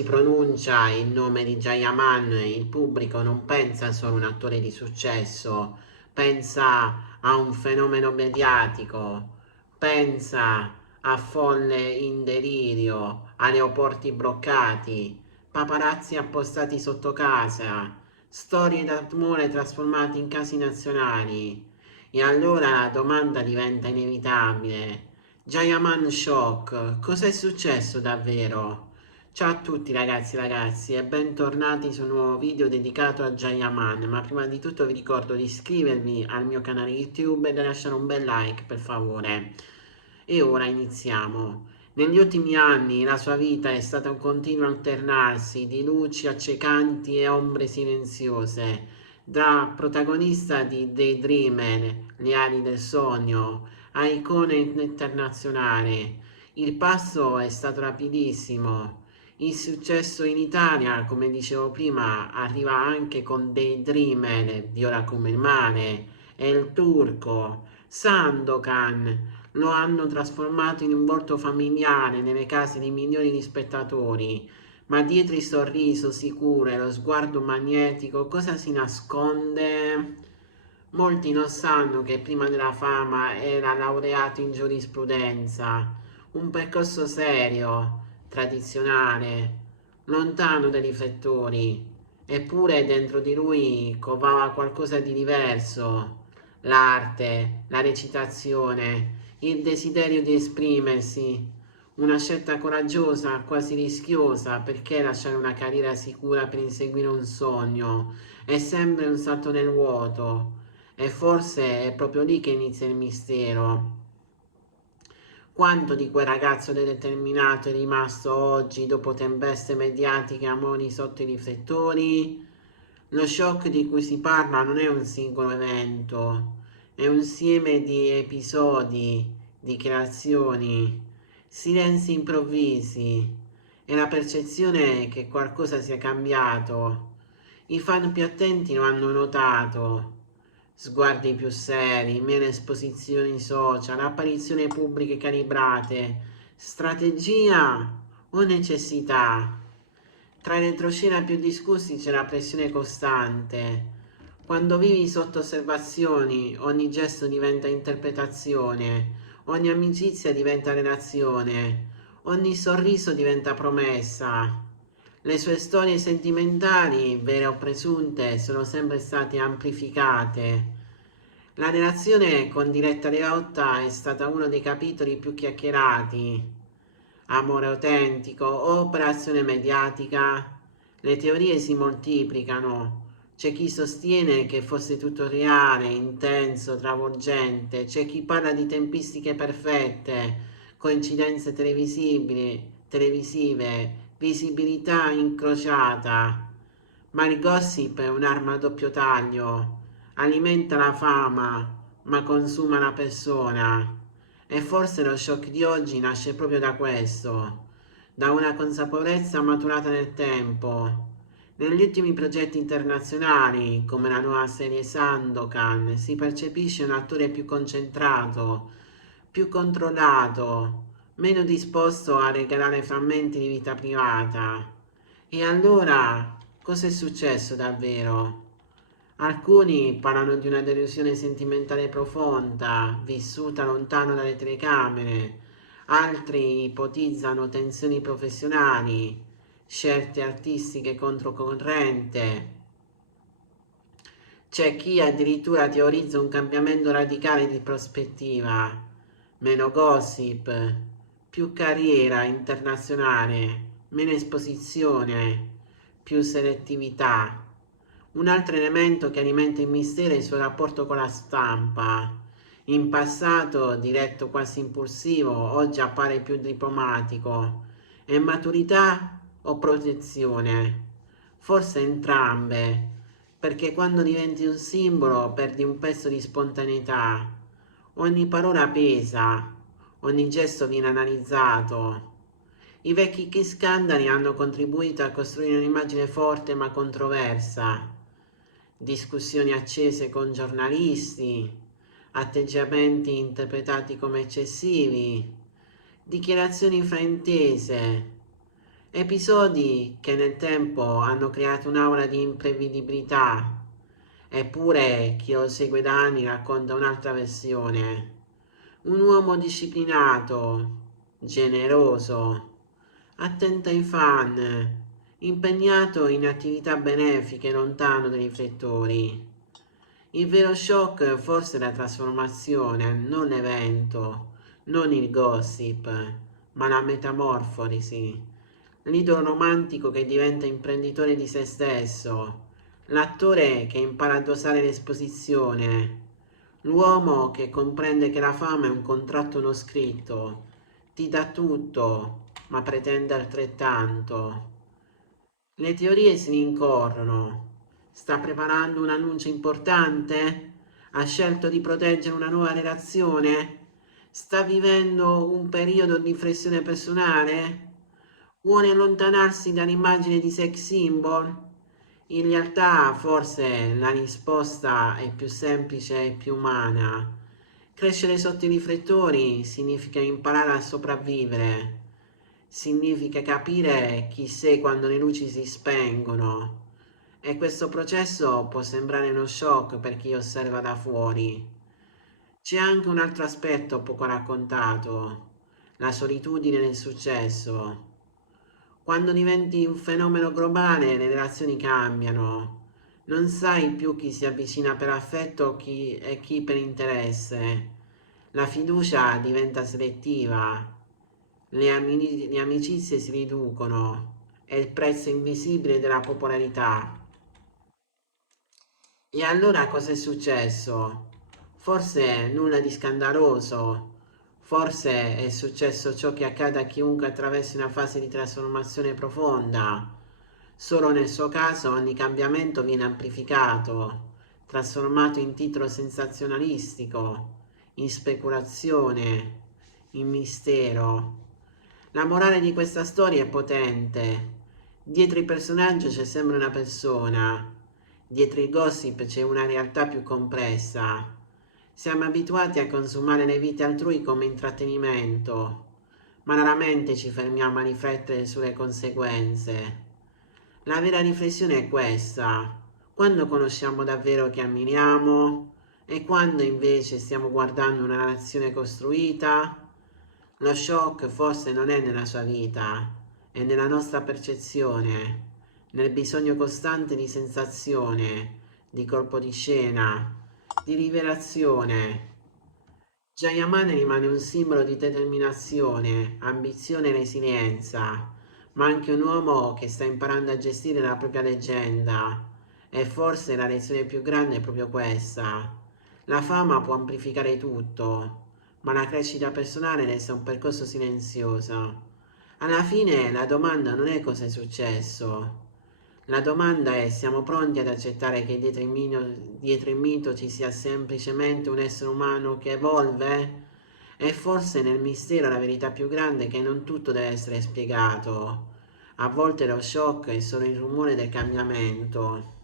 Si pronuncia il nome di Jayaman, il pubblico non pensa solo a un attore di successo, pensa a un fenomeno mediatico, pensa a folle in delirio, aeroporti bloccati, paparazzi appostati sotto casa, storie d'amore trasformate in casi nazionali. E allora la domanda diventa inevitabile. Jayaman Shock, cos'è successo davvero? Ciao a tutti ragazzi e ragazzi e bentornati su un nuovo video dedicato a Jayaman, ma prima di tutto vi ricordo di iscrivervi al mio canale YouTube e di lasciare un bel like per favore. E ora iniziamo. Negli ultimi anni la sua vita è stata un continuo alternarsi di luci accecanti e ombre silenziose, da protagonista di Daydreamer, Le ali del sogno, a icona internazionale. Il passo è stato rapidissimo. Il successo in Italia, come dicevo prima, arriva anche con Daydreamer, Viola come il mare, e il turco, Sandokan, lo hanno trasformato in un volto familiare nelle case di milioni di spettatori. Ma dietro il sorriso sicuro e lo sguardo magnetico cosa si nasconde? Molti non sanno che prima della fama era laureato in giurisprudenza, un percorso serio, tradizionale, lontano dai riflettori, eppure dentro di lui covava qualcosa di diverso, l'arte, la recitazione, il desiderio di esprimersi, una scelta coraggiosa, quasi rischiosa, perché lasciare una carriera sicura per inseguire un sogno è sempre un salto nel vuoto. E forse è proprio lì che inizia il mistero. Quanto di quel ragazzo determinato è rimasto oggi dopo tempeste mediatiche e amori sotto i riflettori? Lo shock di cui si parla non è un singolo evento, è un insieme di episodi, di creazioni, silenzi improvvisi e la percezione che qualcosa sia cambiato. I fan più attenti lo hanno notato. Sguardi più seri, meno esposizioni social, apparizioni pubbliche calibrate, strategia o necessità? Tra i retroscena più discussi c'è la pressione costante. Quando vivi sotto osservazioni, ogni gesto diventa interpretazione, ogni amicizia diventa relazione, ogni sorriso diventa promessa. Le sue storie sentimentali, vere o presunte, sono sempre state amplificate. La relazione con Diletta Leotta è stata uno dei capitoli più chiacchierati. Amore autentico o operazione mediatica? Le teorie si moltiplicano. C'è chi sostiene che fosse tutto reale, intenso, travolgente. C'è chi parla di tempistiche perfette, coincidenze televisive, visibilità incrociata. Ma il gossip è un'arma a doppio taglio. Alimenta la fama, ma consuma la persona. E forse lo shock di oggi nasce proprio da questo, da una consapevolezza maturata nel tempo. Negli ultimi progetti internazionali, come la nuova serie Sandokan, si percepisce un attore più concentrato, più controllato, meno disposto a regalare frammenti di vita privata. E allora, cosa è successo davvero? Alcuni parlano di una delusione sentimentale profonda, vissuta lontano dalle telecamere, altri ipotizzano tensioni professionali, scelte artistiche controcorrente. C'è chi addirittura teorizza un cambiamento radicale di prospettiva, meno gossip, più carriera internazionale, meno esposizione, più selettività. Un altro elemento che alimenta il mistero è il suo rapporto con la stampa. In passato, diretto quasi impulsivo, oggi appare più diplomatico. È maturità o protezione? Forse entrambe, perché quando diventi un simbolo perdi un pezzo di spontaneità. Ogni parola pesa, ogni gesto viene analizzato. I vecchi scandali hanno contribuito a costruire un'immagine forte ma controversa. Discussioni accese con giornalisti, atteggiamenti interpretati come eccessivi, dichiarazioni fraintese. Episodi che nel tempo hanno creato un'aura di imprevedibilità, eppure chi lo segue da anni racconta un'altra versione. Un uomo disciplinato, generoso, attento ai fan, impegnato in attività benefiche lontano dai riflettori. Il vero shock forse è la trasformazione, non l'evento, non il gossip, ma la metamorfosi. L'idolo romantico che diventa imprenditore di se stesso, l'attore che impara a dosare l'esposizione, l'uomo che comprende che la fama è un contratto non scritto, ti dà tutto, ma pretende altrettanto. Le teorie si rincorrono. Sta preparando un annuncio importante? Ha scelto di proteggere una nuova relazione? Sta vivendo un periodo di riflessione personale? Vuole allontanarsi dall'immagine di sex symbol? In realtà forse la risposta è più semplice e più umana. Crescere sotto i riflettori significa imparare a sopravvivere, significa capire chi sei quando le luci si spengono. E questo processo può sembrare uno shock per chi osserva da fuori. C'è anche un altro aspetto poco raccontato, la solitudine del successo. Quando diventi un fenomeno globale, le relazioni cambiano. Non sai più chi si avvicina per affetto e chi per interesse. La fiducia diventa selettiva, le amicizie si riducono, è il prezzo invisibile della popolarità. E allora cosa è successo? Forse nulla di scandaloso, forse è successo ciò che accade a chiunque attraversi una fase di trasformazione profonda. Solo nel suo caso ogni cambiamento viene amplificato, trasformato in titolo sensazionalistico, in speculazione, in mistero. La morale di questa storia è potente. Dietro il personaggio c'è sempre una persona, dietro il gossip c'è una realtà più complessa. Siamo abituati a consumare le vite altrui come intrattenimento, ma raramente ci fermiamo a riflettere sulle conseguenze. La vera riflessione è questa: quando conosciamo davvero chi ammiriamo e quando invece stiamo guardando una relazione costruita. Lo shock forse non è nella sua vita, è nella nostra percezione, nel bisogno costante di sensazione, di colpo di scena, di rivelazione. Jayamane rimane un simbolo di determinazione, ambizione e resilienza, ma anche un uomo che sta imparando a gestire la propria leggenda. E forse la lezione più grande è proprio questa. La fama può amplificare tutto, ma la crescita personale resta un percorso silenzioso. Alla fine la domanda non è cosa è successo. La domanda è: siamo pronti ad accettare che dietro il mito ci sia semplicemente un essere umano che evolve? E forse nel mistero la verità più grande è che non tutto deve essere spiegato. A volte lo shock è solo il rumore del cambiamento.